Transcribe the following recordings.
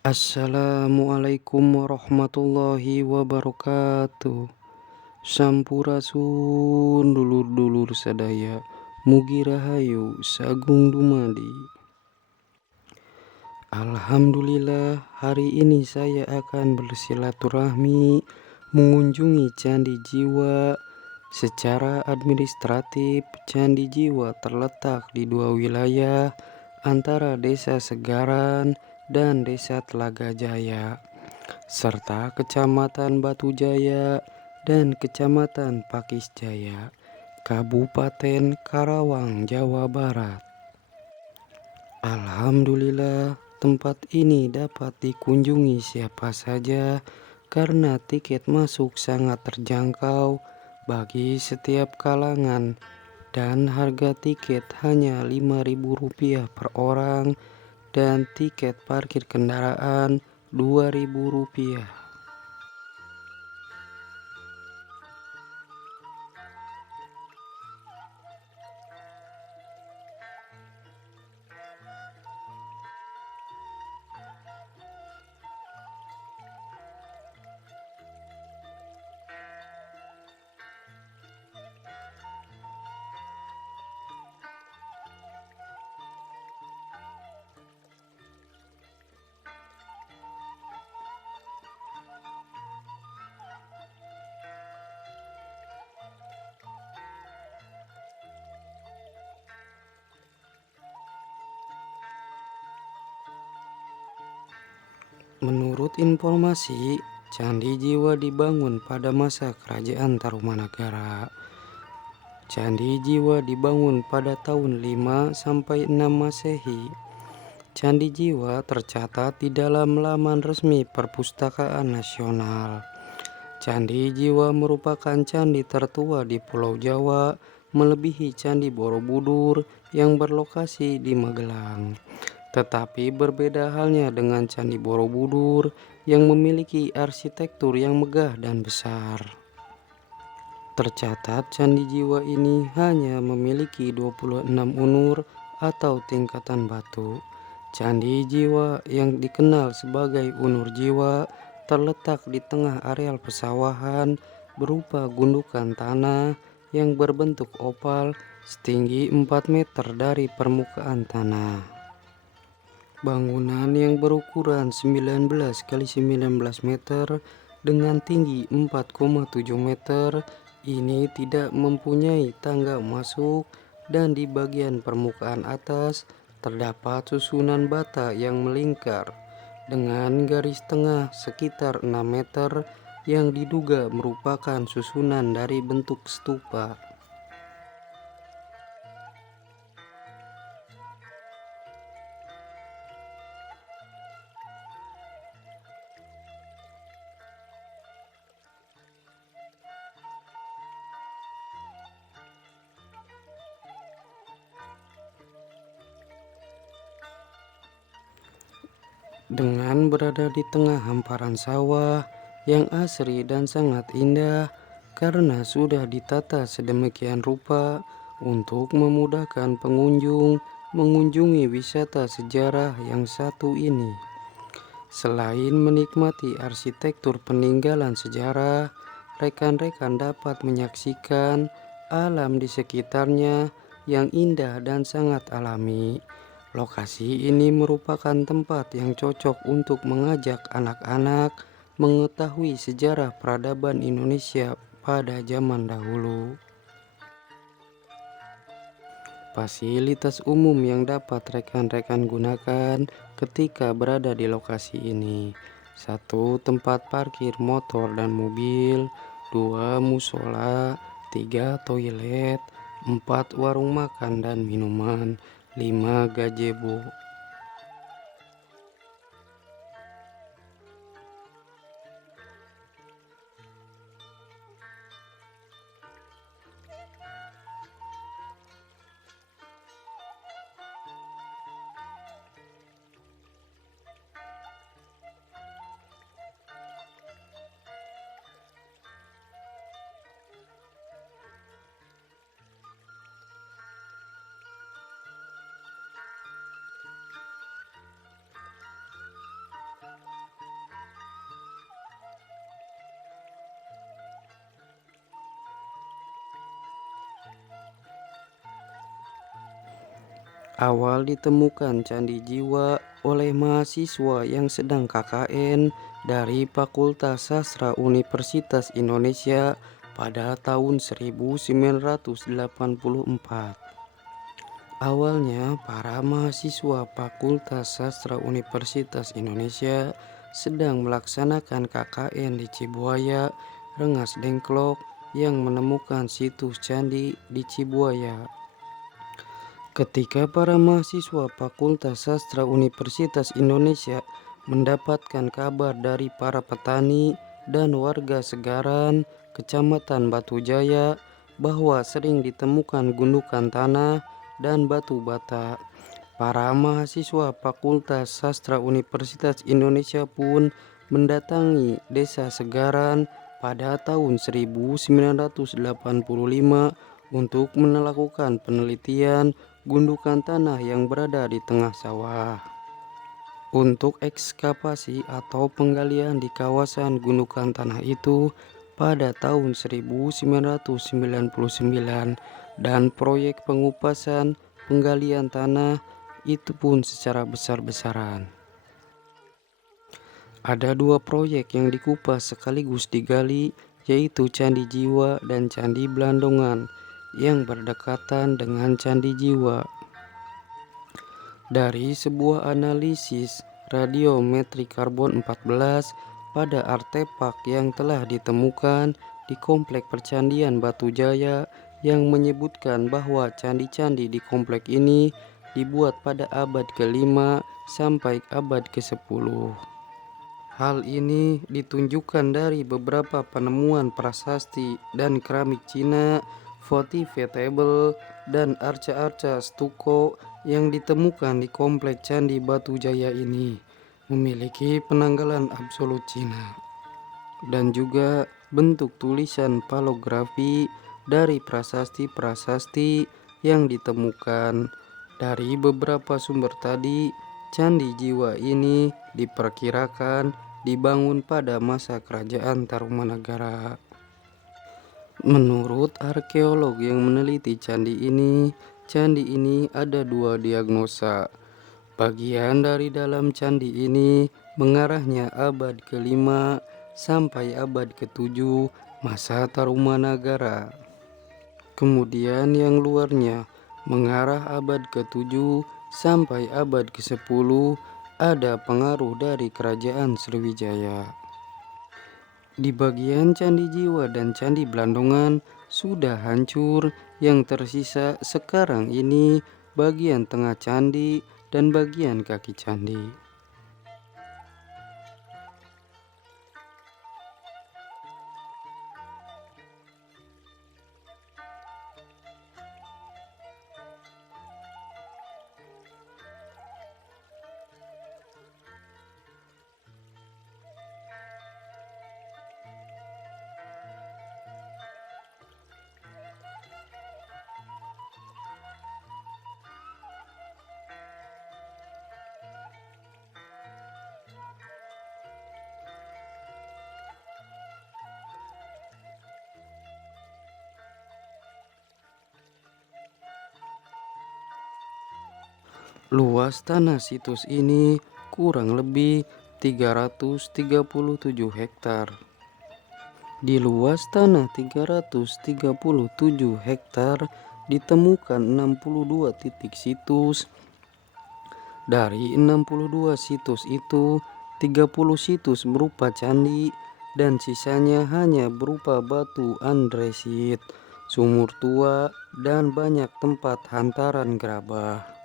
Assalamualaikum warahmatullahi wabarakatuh. Sampurasun dulur-dulur sadaya. Mugi rahayu sagung dumadi. Alhamdulillah, hari ini saya akan bersilaturahmi mengunjungi Candi Jiwa. Secara administratif, Candi Jiwa terletak di dua wilayah antara Desa Segaran dan Desa Telaga Jaya, serta Kecamatan Batu Jaya dan Kecamatan Pakis Jaya, Kabupaten Karawang, Jawa Barat. Alhamdulillah, tempat ini dapat dikunjungi siapa saja karena tiket masuk sangat terjangkau bagi setiap kalangan dan harga tiket hanya Rp5.000 per orang dan tiket parkir kendaraan Rp2.000. Menurut informasi, Candi Jiwa dibangun pada masa Kerajaan Tarumanagara. Candi Jiwa dibangun pada tahun 5 sampai 6 Masehi. Candi Jiwa tercatat di dalam laman resmi Perpustakaan Nasional. Candi Jiwa merupakan candi tertua di Pulau Jawa, melebihi Candi Borobudur yang berlokasi di Magelang. Tetapi berbeda halnya dengan Candi Borobudur yang memiliki arsitektur yang megah dan besar. Tercatat Candi Jiwa ini hanya memiliki 26 unur atau tingkatan batu. Candi Jiwa yang dikenal sebagai Unur Jiwa terletak di tengah areal pesawahan berupa gundukan tanah yang berbentuk opal setinggi 4 meter dari permukaan tanah. Bangunan yang berukuran 19 kali 19 meter dengan tinggi 4,7 meter ini tidak mempunyai tangga masuk dan di bagian permukaan atas terdapat susunan bata yang melingkar dengan garis tengah sekitar 6 meter yang diduga merupakan susunan dari bentuk stupa. Dengan berada di tengah hamparan sawah yang asri dan sangat indah karena sudah ditata sedemikian rupa untuk memudahkan pengunjung mengunjungi wisata sejarah yang satu ini. Selain menikmati arsitektur peninggalan sejarah, rekan-rekan dapat menyaksikan alam di sekitarnya yang indah dan sangat alami. Lokasi ini merupakan tempat yang cocok untuk mengajak anak-anak mengetahui sejarah peradaban Indonesia pada zaman dahulu. Fasilitas umum yang dapat rekan-rekan gunakan ketika berada di lokasi ini: 1. Tempat parkir motor dan mobil. 2. Musola. 3. Toilet. 4. Warung makan dan minuman. 5. Gazebo. Awal ditemukan Candi Jiwa oleh mahasiswa yang sedang KKN dari Fakultas Sastra Universitas Indonesia pada tahun 1984. Awalnya, para mahasiswa Fakultas Sastra Universitas Indonesia sedang melaksanakan KKN di Cibuaya, Rengas Dengklok, yang menemukan situs candi di Cibuaya. Ketika para mahasiswa Fakultas Sastra Universitas Indonesia mendapatkan kabar dari para petani dan warga Segaran, Kecamatan Batu Jaya, bahwa sering ditemukan gundukan tanah dan batu bata, para mahasiswa Fakultas Sastra Universitas Indonesia pun mendatangi Desa Segaran pada tahun 1985 untuk melakukan penelitian gundukan tanah yang berada di tengah sawah. Untuk ekskavasi atau penggalian di kawasan gundukan tanah itu pada tahun 1999 dan proyek pengupasan penggalian tanah itu pun secara besar-besaran. Ada 2 proyek yang dikupas sekaligus digali, yaitu Candi Jiwa dan Candi Blandongan yang berdekatan dengan Candi Jiwa. Dari sebuah analisis radiometri karbon 14 pada artefak yang telah ditemukan di Komplek Percandian Batu Jaya yang menyebutkan bahwa candi-candi di komplek ini dibuat pada abad ke-5 sampai abad ke-10. Hal ini ditunjukkan dari beberapa penemuan prasasti dan keramik Cina, votive table, dan arca-arca stuko yang ditemukan di komplek Candi Batu Jaya ini memiliki penanggalan absolut Cina, dan juga bentuk tulisan palografi dari prasasti-prasasti yang ditemukan. Dari beberapa sumber tadi, Candi Jiwa ini diperkirakan dibangun pada masa kerajaan Tarumanagara. Menurut arkeolog yang meneliti candi ini ada 2 diagnosa. Bagian dari dalam candi ini mengarahnya abad ke-5 sampai abad ke-7 masa Tarumanagara. Kemudian yang luarnya mengarah abad ke-7 sampai abad ke-10 ada pengaruh dari kerajaan Sriwijaya. Di bagian Candi Jiwa dan Candi Blandongan sudah hancur, yang tersisa sekarang ini bagian tengah candi dan bagian kaki candi. Luas tanah situs ini kurang lebih 337 hektar. Di luas tanah 337 hektar ditemukan 62 titik situs. Dari 62 situs itu, 30 situs berupa candi dan sisanya hanya berupa batu andresit, sumur tua, dan banyak tempat hantaran gerabah.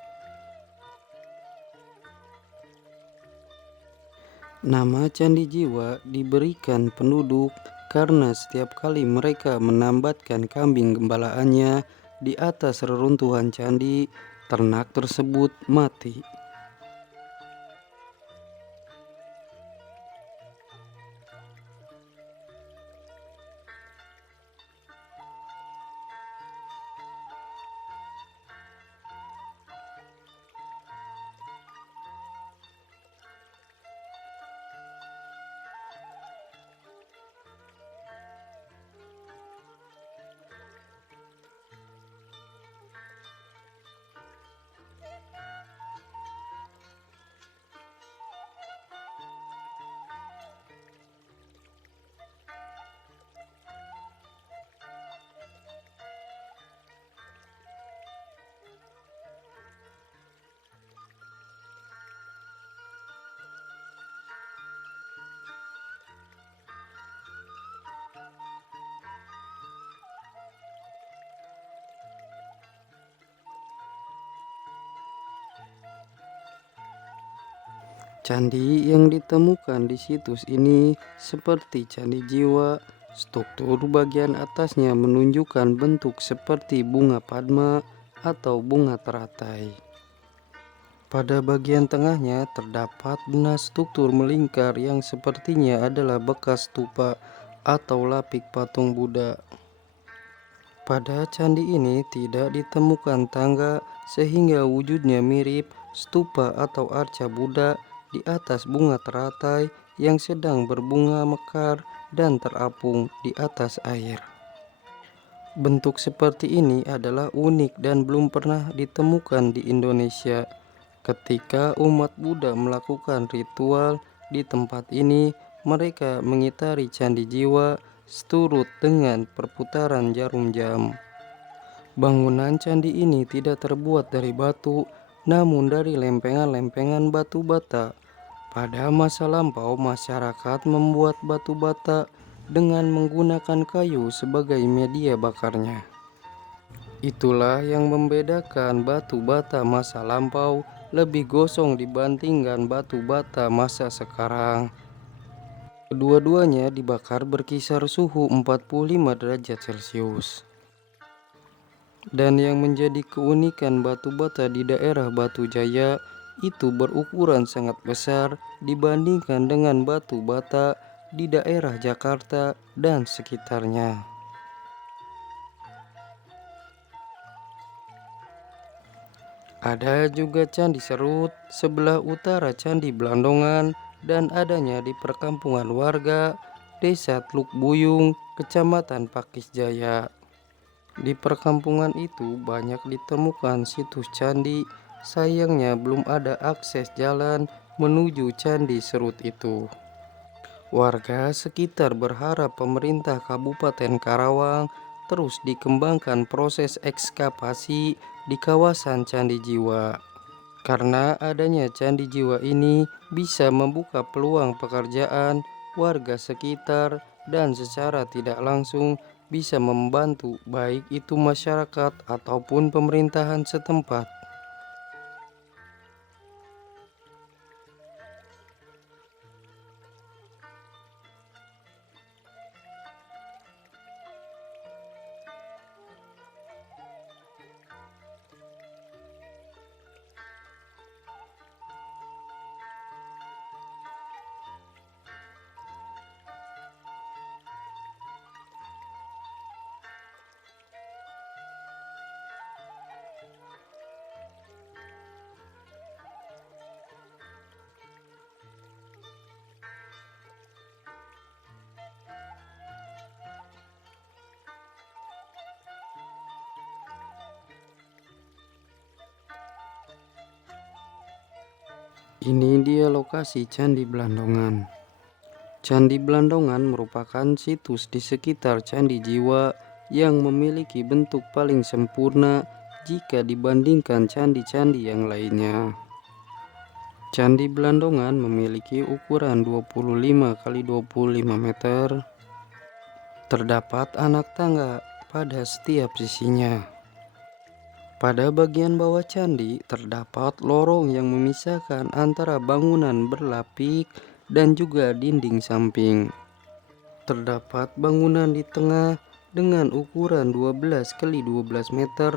Nama Candi Jiwa diberikan penduduk karena setiap kali mereka menambatkan kambing gembalaannya di atas reruntuhan candi, ternak tersebut mati. Candi yang ditemukan di situs ini seperti Candi Jiwa, struktur bagian atasnya menunjukkan bentuk seperti bunga padma atau bunga teratai. Pada bagian tengahnya terdapat bena struktur melingkar yang sepertinya adalah bekas stupa atau lapik patung Buddha. Pada candi ini tidak ditemukan tangga sehingga wujudnya mirip stupa atau arca Buddha di atas bunga teratai yang sedang berbunga mekar dan terapung di atas air. Bentuk seperti ini adalah unik dan belum pernah ditemukan di Indonesia. Ketika umat Buddha melakukan ritual di tempat ini, mereka mengitari candi jiwa seturut dengan perputaran jarum jam. Bangunan candi ini tidak terbuat dari batu, namun dari lempengan-lempengan batu bata. Pada masa lampau, masyarakat membuat batu bata dengan menggunakan kayu sebagai media bakarnya. Itulah yang membedakan batu bata masa lampau lebih gosong dibandingkan batu bata masa sekarang. Kedua-duanya dibakar berkisar suhu 45 derajat Celcius. Dan yang menjadi keunikan batu bata di daerah Batu Jaya itu berukuran sangat besar dibandingkan dengan batu bata di daerah Jakarta dan sekitarnya. Ada juga Candi Serut sebelah utara Candi Blandongan dan adanya di perkampungan warga Desa Teluk Buyung, Kecamatan Pakis Jaya. Di perkampungan itu banyak ditemukan situs candi, sayangnya belum ada akses jalan menuju Candi Serut itu. Warga sekitar berharap pemerintah Kabupaten Karawang terus dikembangkan proses ekskavasi di kawasan Candi Jiwa. Karena adanya Candi Jiwa ini bisa membuka peluang pekerjaan warga sekitar dan secara tidak langsung bisa membantu baik itu masyarakat ataupun pemerintahan setempat. Ini dia lokasi Candi Blandongan. Candi Blandongan merupakan situs di sekitar Candi Jiwa yang memiliki bentuk paling sempurna jika dibandingkan candi-candi yang lainnya. Candi Blandongan memiliki ukuran 25 x 25 meter. Terdapat anak tangga pada setiap sisinya. Pada bagian bawah candi terdapat lorong yang memisahkan antara bangunan berlapik dan juga dinding samping. Terdapat bangunan di tengah dengan ukuran 12 x 12 meter.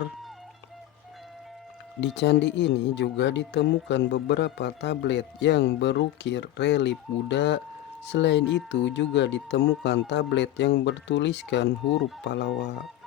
Di candi ini juga ditemukan beberapa tablet yang berukir relief Buddha. Selain itu juga ditemukan tablet yang bertuliskan huruf Palawa.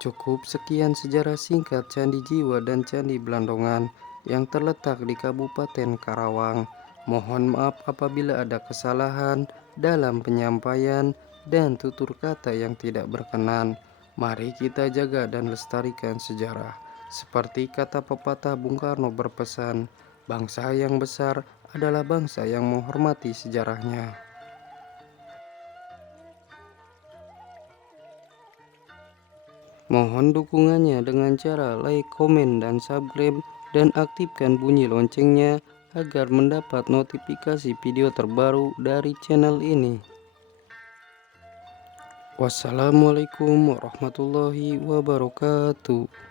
Cukup sekian sejarah singkat Candi Jiwa dan Candi Blandongan yang terletak di Kabupaten Karawang. Mohon maaf apabila ada kesalahan dalam penyampaian dan tutur kata yang tidak berkenan. Mari kita jaga dan lestarikan sejarah. Seperti kata pepatah Bung Karno berpesan, bangsa yang besar adalah bangsa yang menghormati sejarahnya. Mohon dukungannya dengan cara like, komen, dan subscribe, dan aktifkan bunyi loncengnya agar mendapat notifikasi video terbaru dari channel ini. Wassalamualaikum warahmatullahi wabarakatuh.